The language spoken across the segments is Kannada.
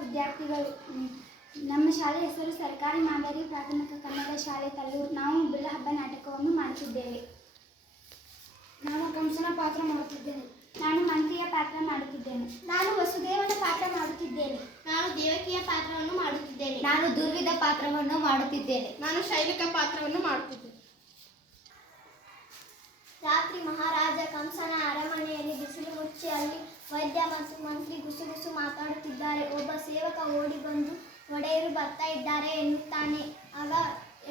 ವಿದ್ಯಾರ್ಥಿಗಳು ನಮ್ಮ ಶಾಲೆ ಹೆಸರು ಸರ್ಕಾರಿ ಮಾದರಿ ಪ್ರಾಥಮಿಕ ಕನ್ನಡ ಶಾಲೆ ತಲ್ಲೂರು. ನಾವು ಬಿಲ್ಲಹಬ್ಬ ನಾಟಕವನ್ನು ಮಾಡುತ್ತಿದ್ದೇವೆ. ನಾನು ಕಂಸನ ಪಾತ್ರ ಮಾಡುತ್ತಿದ್ದೇನೆ. ನಾನು ಮಂತಿಯ ಪಾತ್ರ ಮಾಡುತ್ತಿದ್ದೇನೆ. ನಾನು ವಸುದೇವನ ಪಾತ್ರ ಮಾಡುತ್ತಿದ್ದೇನೆ. ನಾನು ದೇವಕಿಯ ಪಾತ್ರವನ್ನು ಮಾಡುತ್ತಿದ್ದೇನೆ. ನಾನು ದುರ್ವಿದ ಪಾತ್ರವನ್ನು ಮಾಡುತ್ತಿದ್ದೇನೆ. ನಾನು ಶೈಲಿಕ ಪಾತ್ರವನ್ನು ಮಾಡುತ್ತಿದ್ದೇನೆ. ರಾತ್ರಿ ಮಹಾರಾಜ ಕಂಸನ ಅರಮನೆಯಲ್ಲಿ ಬಿಸಿಲು ಮುಚ್ಚಿ ಅಲ್ಲಿ ವೈದ್ಯ ಮತ್ತು ಮಂತ್ರಿ ಗುಸುಗುಸು ಮಾತಾಡುತ್ತಿದ್ದಾರೆ. ಒಬ್ಬ ಸೇವಕ ಓಡಿ ಬಂದು, ಒಡೆಯರು ಬರ್ತಾ ಇದ್ದಾರೆ ಎನ್ನುತ್ತಾನೆ. ಆಗ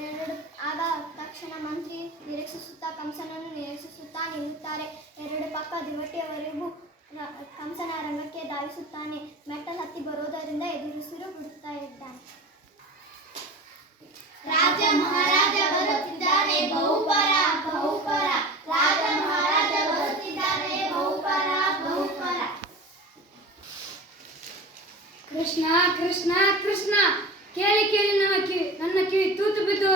ಎರಡು, ಆಗ ತಕ್ಷಣ ಮಂತ್ರಿ ನಿರೀಕ್ಷಿಸುತ್ತಾ ಕಂಸನನ್ನು ನಿರೀಕ್ಷಿಸುತ್ತಾ ನಿಲ್ಲುತ್ತಾರೆ. ಎರಡು ಪಕ್ಕ ದಿವಟಿಯವರೆಗೂ ಕಂಸನ ರಂಗಕ್ಕೆ ಧಾವಿಸುತ್ತಾನೆ. ಮೆಟ್ಟ ಹತ್ತಿ ಬರೋದರಿಂದ ಎದುರುಸಿರು ಬಿಡುತ್ತಾ ಇದ್ದಾನೆ. ರಾಜ ಮಹಾರಾಜ ಬರುತ್ತಿದ್ದಾನೆ ಬಹುಪರ ಬಹುಪರ. ಕೃಷ್ಣ ಕೃಷ್ಣ ಕೃಷ್ಣ. ಕೇಳಿ ಕೇಳಿ ನನ್ನ ಕಿವಿ ನನ್ನ ಕಿವಿ ತೂತು ಬಿದ್ದು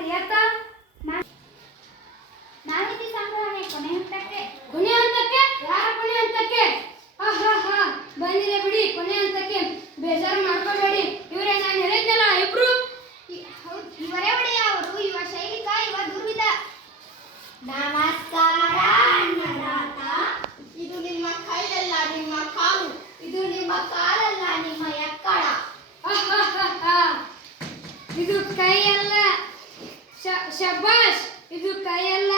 ಪ್ರಿಯತ ಮಾಹಿತಿ ಸಂಗ್ರಹಣೆ, ಕೊನೆ ಹಂತಕ್ಕೆ ಕೊನೆ ಹಂತಕ್ಕೆ, ಯಾರ ಕೊನೆ ಹಂತಕ್ಕೆ? ಆಹಾ ಬಂದಿದೆ ಬಿಡಿ, ಕೊನೆ ಹಂತಕ್ಕೆ. ಬೇಜಾರು ಮಾಡ್ಕೋಬೇಡಿ. ಇವರೇ, ನಾನು ಹೇಳಿದ್ನಲ್ಲ, ಇಬ್ರು? ಇವರೇ ಒಡೆಯ ಅವರು ಇವ ಶೈಲಿಕ ಇವ ದುರ್ವಿದ ನಮಸ್ಕಾರ, ಅನ್ನದಾತ. ಇದು ನಿಮ್ಮ ಕೈಯಲ್ಲ, ನಿಮ್ಮ ಕಾಲು. ಇದು ನಿಮ್ಮ ಕಾಲಲ್ಲ, ನಿಮ್ಮ ಎಕ್ಕಳ. ಇದು ಕೈಯಲ್ಲ ಶಬಾಷ್ ಇದು ಕೈಯಲ್ಲ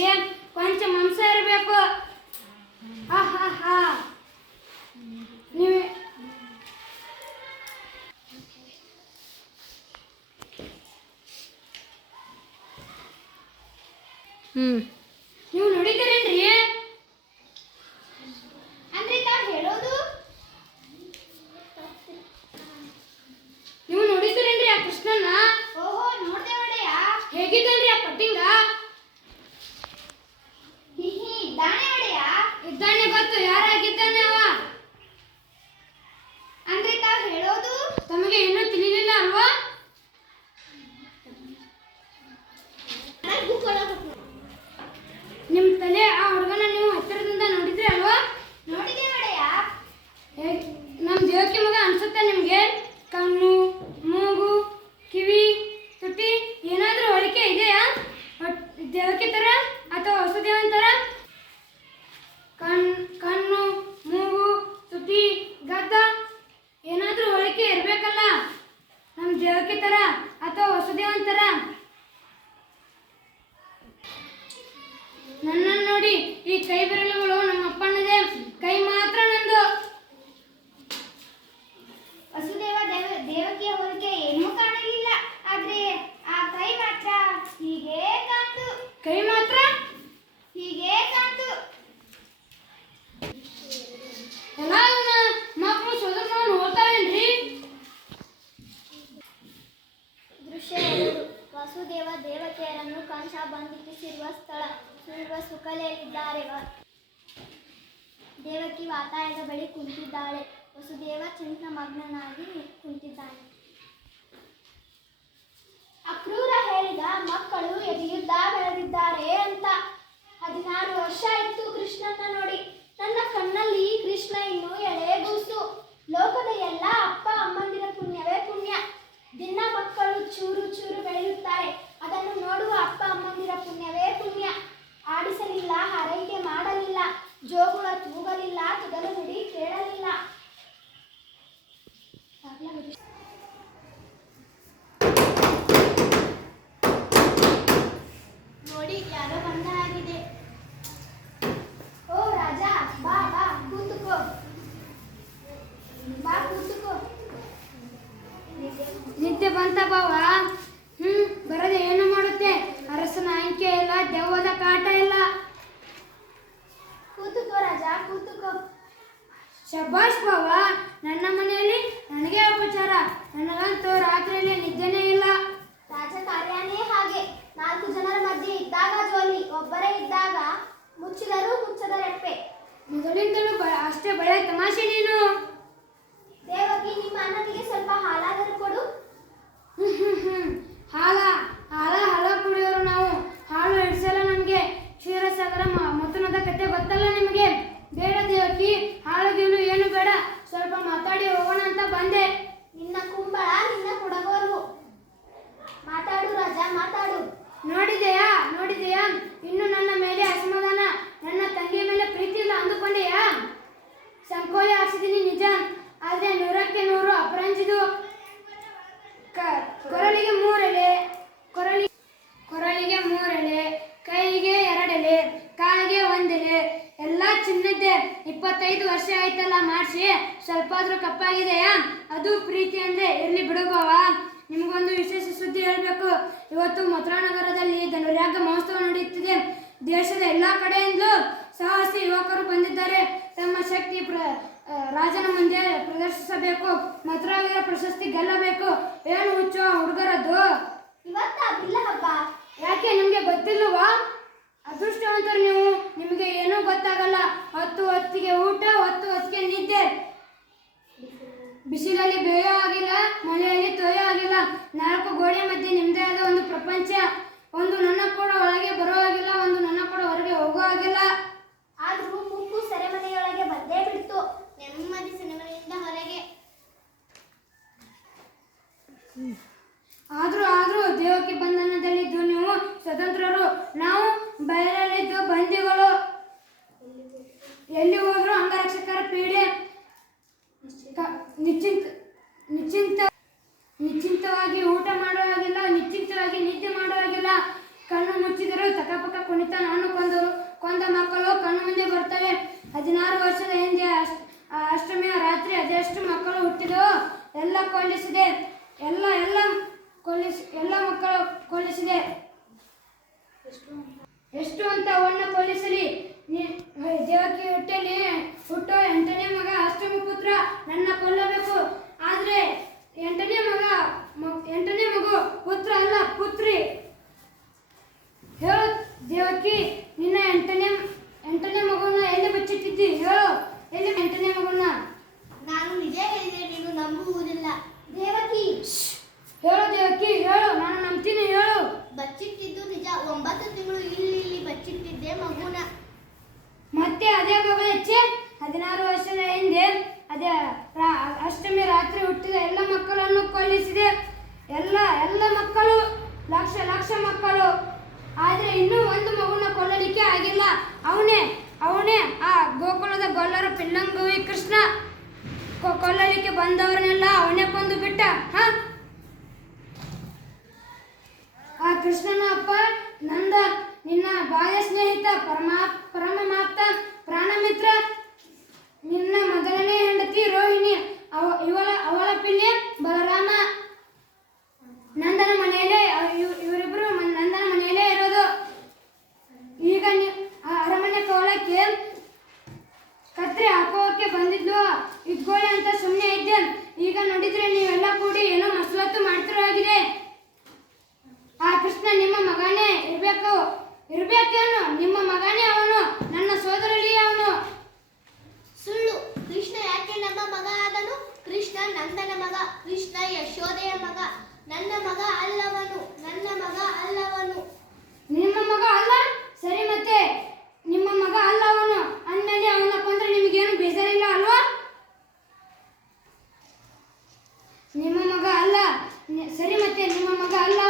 ಏನು ಕೊಂಚ ಮಾಂಸ ಇರಬೇಕು. ನೀವೇ. ಹ್ಮ್. ನಿಮ್ಮ ತಲೆ favorite ವಸುದೇವ ಚಿಂತಮಗ್ನನಾಗಿ ಕುಂತಿದ್ದಾನೆ. ಅಕ್ರೂರ ಹೇಳಿದ ಮಕ್ಕಳು ಎದೆಯುದ್ದ ಬೆಳೆದಿದ್ದಾರೆ ಅಂತ ಹದಿನಾರು ವರ್ಷ ಇತ್ತು ಕೃಷ್ಣನ ನೋಡಿ. ನನ್ನ ಕಣ್ಣಲ್ಲಿ ಕೃಷ್ಣ ಇನ್ನು ಎಳೆಗೂಸು ಲೋಕದ ಎಲ್ಲ ಅಪ್ಪ ಅಮ್ಮಂದಿರ ಪುಣ್ಯವೇ ಪುಣ್ಯ. ದಿನ ಮಕ್ಕಳು ಚೂರು ಚೂರು ಬೆಳೆಯುತ್ತಾರೆ. ಅದನ್ನು ನೋಡುವ ಅಪ್ಪ ಮಧ್ಯೆ ಇದ್ದಾಗ ಜೋಲಿ ಒಬ್ಬರೇ ಇದ್ದಾಗ ಮುಚ್ಚಿದರೂ ಮುಚ್ಚದ ರೆಪ್ಪೆ. ಮೊದಲಿಂದಲೂ ಅಷ್ಟೇ ಬಳೆ ತಮಾಷೆ ನೀನು. ದೇವಕಿ ನಿಮ್ಮ ಅಣ್ಣನಿಗೆ ಸ್ವಲ್ಪ ಹಾಲಾದರೂ ಕೊಡು. ಹಾಲ ಹಾಲ ಹಾಲ ಕುಡಿಯೋರು ನಾವು. ಹಾಲು ಹಿಡಿಸಲ್ಲ ನಮ್ಗೆ. ಕ್ಷೀರಸಾಗರ ಮತನದ ಮಥುನದ ಕತೆ ಗೊತ್ತಲ್ಲ ನಿಮಗೆ. ಬೇಡ ದೇವಕಿ ಹಾಲು ಗೀಲು ಏನು ಬೇಡ. ಸ್ವಲ್ಪ ಸ್ವಲ್ಪ ಆದ್ರೂ ಕಪ್ಪಾಗಿದೆಯಾ? ಅದು ಪ್ರೀತಿ ಅಂದ್ರೆ ಇರ್ಲಿ ಬಿಡುಗವ ನಿಮಗೊಂದು ವಿಶೇಷ ಸುದ್ದಿ ಹೇಳಬೇಕು. ಇವತ್ತು ಮಥುರಾ ನಗರದಲ್ಲಿ ಧನುರ್ಯಾಗ ಮಹೋತ್ಸವ ನಡೆಯುತ್ತಿದೆ. ದೇಶದ ಎಲ್ಲ ಕಡೆಯಿಂದಲೂ ಸಾಹಸಿ ಯುವಕರು ಬಂದಿದ್ದಾರೆ. ತಮ್ಮ ಶಕ್ತಿ ಪ್ರ ರಾಜನ ಮುಂದೆ ಪ್ರದರ್ಶಿಸಬೇಕು. ಮಥುರಾವಿರ ಪ್ರಶಸ್ತಿ ಗೆಲ್ಲಬೇಕು. ಏನು ಹುಚ್ಚು ಹುಡುಗರದ್ದು? ಇವತ್ತ ಬಿಲ್ಲ ಹಬ್ಬ. ಯಾಕೆ ನಿಮಗೆ ಗೊತ್ತಿಲ್ಲವಾ ಅದೃಷ್ಟವಂತರು ನೀವು. ನಿಮಗೆ ಏನೂ ಗೊತ್ತಾಗಲ್ಲ. ಹತ್ತು ಹೊತ್ತಿಗೆ ಊಟ ಹತ್ತು ಹೊತ್ತಿಗೆ ನಿದ್ದೆ. ಬಿಸಿಲಲ್ಲಿ ಬೇಯೋ ಆಗಿಲ್ಲ ಮಳೆಯಲ್ಲಿ ತೊಯೋ ಆಗಿಲ್ಲ ನಾಲ್ಕು ಗೋಡೆ ಮಧ್ಯೆ ನಿಮ್ಮದೇ ಆದ ಒಂದು ಪ್ರಪಂಚ, ಒಂದು ನನ್ನ ಕೂಡ ಒಳಗೆ ಬರೋ ಆಗಿಲ್ಲ ಒಂದು ನನ್ನ ಕೂಡ ಹೊರಗೆ ಹೋಗೋ ಆಗಿಲ್ಲ ಆದ್ರೂ ಮುಪ್ಪು ಸೆರೆಮನೆಯೊಳಗೆ ಬಂದೇ ಬಿಡ್ತು ನೆಮ್ಮದಿ ಸೆರೆಮನೆಯಿಂದ ಹೊರಗೆ ಆದ್ರೂ ಆದ್ರೂ ದೇವಕ್ಕೆ ಬಂಧನದಲ್ಲಿದ್ದು ನೀವು ಸ್ವತಂತ್ರರು ನಾವು ಬಯಲಲ್ಲಿದ್ದು ಬಂದಿಗಳು ಎಲ್ಲಿ ಹೋದ್ರು ಅಂಗರಕ್ಷಕರ ಪೀಡೆ ಕ- ನಿಶ್ಚಿಂತ ನಿಶ್ಚಿಂತ, ನಿಶ್ಚಿಂತವಾಗಿ ಊಟ ಮಾಡೋ ಹಾಗಿಲ್ಲ, ನಿಶ್ಚಿಂತವಾಗಿ ನಿದ್ದೆ ಮಾಡೋ ಹಾಗಿಲ್ಲ. ಕಣ್ಣು ಮುಚ್ಚಿದರೂ ತಕಪಕ ಕುಣಿತ. ನಾನು ಕೊಂದರು ಕೊಂದ ಮಕ್ಕಳು ಕಣ್ಣು ಮುಂದೆ ಬರ್ತವೆ ಹದಿನಾರು ವರ್ಷದ ಹಿಂದೆ ಅಷ್ಟಮಿಯ ರಾತ್ರಿ ಅದೆಷ್ಟು ಮಕ್ಕಳು ಹುಟ್ಟಿದೋ ಎಲ್ಲ ಕೊಲ್ಲಿಸಿದೆ. ಎಲ್ಲ ಎಲ್ಲ ಕೊಲ್ಲಿಸಿ, ಎಲ್ಲ ಮಕ್ಕಳು ಕೊಲ್ಲಿಸಿದೆ. ಎಷ್ಟು ಅಂತ ಅವನ್ನ ಕೊಲ್ಲಿಸಲಿ. ದೇವಕಿ ಹೊಟ್ಟೆಲಿ ಹುಟ್ಟೋ ಎಂಟನೇ ಮಗ ಅಷ್ಟಮಿ ಪುತ್ರ ನನ್ನ ಕೊಲ್ಲಬೇಕು. ಆದ್ರೆ ಎಂಟನೇ ಮಗ ಎಂಟನೇ ಮಗು ಪುತ್ರ ಅಲ್ಲ, ಪುತ್ರಿ. ಹೇಳು ದೇವಕಿ, ನಿನ್ನ ಎಂಟನೇ ಎಂಟನೇ ಮಗುನ ಎಲ್ಲಿ ಬಚ್ಚಿಟ್ಟಿದ್ದಿ ಹೇಳು, ಎಲ್ಲಿ ಎಂಟನೇ ಮಗುನ? ನಾನು ನಿಜ ಹೇಳಿದೆ, ನೀನು ನಂಬುವುದಿಲ್ಲ ದೇವಕಿ ಹೇಳು ದೇವಕಿ ಹೇಳು ನಾನು ನಂಬ್ತೀನಿ ಹೇಳು ಬಚ್ಚಿಟ್ಟಿದ್ದು ನಿಜ ಒಂಬತ್ತು ತಿಂಗಳು ಇಲ್ಲಿ ಇಲ್ಲಿ ಬಚ್ಚಿಟ್ಟಿದ್ದೆ ಮಗುನ ಮತ್ತೆ ಅದೇ ಮಗು ಹೆಚ್ಚೆ ಹದಿನಾರು ವರ್ಷದ ಹಿಂದೆ ಅದೇ ರಾ- ಅಷ್ಟಮಿ ರಾತ್ರಿ ಹುಟ್ಟಿದ ಎಲ್ಲ ಮಕ್ಕಳನ್ನು ಕೊಲ್ಲಿಸಿದೆ ಎಲ್ಲ ಎಲ್ಲ ಮಕ್ಕಳು ಲಕ್ಷ ಲಕ್ಷ ಮಕ್ಕಳು ಆದ್ರೆ ಇನ್ನೂ ಒಂದು ಮಗುನ ಕೊಲ್ಲಲಿಕ್ಕೆ ಆಗಿಲ್ಲ ಅವನೇ ಅವನೇ ಆ ಗೋಕುಲದ ಗೊಲ್ಲರ ಪಿನ್ನಂಗುವಿ ಕೃಷ್ಣ. ಕೊಲ್ಲಲಿಕ್ಕೆ ಬಂದವರನ್ನೆಲ್ಲ ಅವನೇ ಕೊಂದು ಬಿಟ್ಟ, ಹ? ಆ ಕೃಷ್ಣನ ಅಪ್ಪ ನಂದ, ನಿನ್ನ ಬಾಲ್ಯ ಸ್ನೇಹಿತ ಪರಮಾ ಮಾಪ್ತ ಪ್ರಾಣಮಿತ್ರ, ನಿನ್ನ ಮೊದಲನೇ ಹೆಂಡತಿ ರೋಹಿಣಿ, ಅವ, ಇವಳ ಸರಿ ಮತ್ತೆ ನಿಮ್ಮ ಮಗ ಅಲ್ಲ